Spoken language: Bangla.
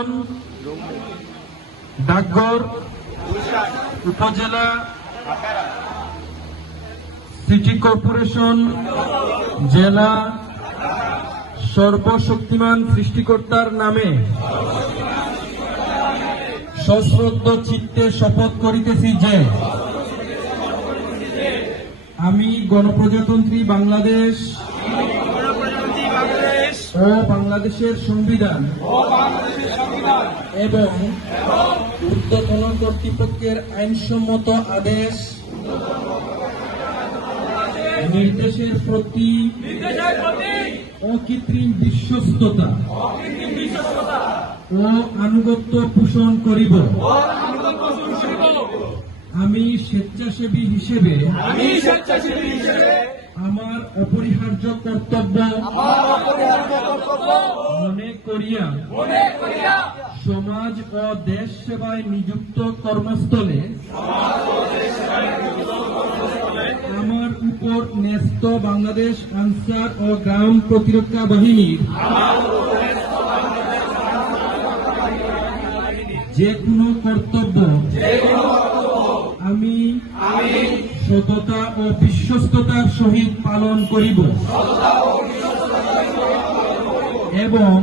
ইউনিয়ন ডাকঘর উপজেলা সিটি কর্পোরেশন জেলা সর্বশক্তিমান সৃষ্টিকর্তার নামে সশ্রদ্ধ চিত্তে শপথ করিতেছি যে আমি গণপ্রজাতন্ত্রী বাংলাদেশ ও বাংলাদেশের সংবিধান। এবং ঊর্ধ্বতন কর্তৃপক্ষের আইনসম্মত আদেশ। নির্দেশের প্রতি অকৃত্রিম বিশ্বস্ততা। ও আনুগত্য পোষণ করিব। আমি স্বেচ্ছাসেবী হিসেবে আমার অপরিহার্য কর্তব্য আমার অপরিহার্য কর্তব্য মনে করিয়া মনে করিয়া সমাজ ও দেশ সেবায় নিযুক্ত কর্মস্থলে আমার উপর ন্যস্ত বাংলাদেশ আনসার ও গ্রাম প্রতিরক্ষা বাহিনীর যে কোনো কর্তব্য আমি সততা ও বিশ্বস্ততার সহিত পালন করিব। এবং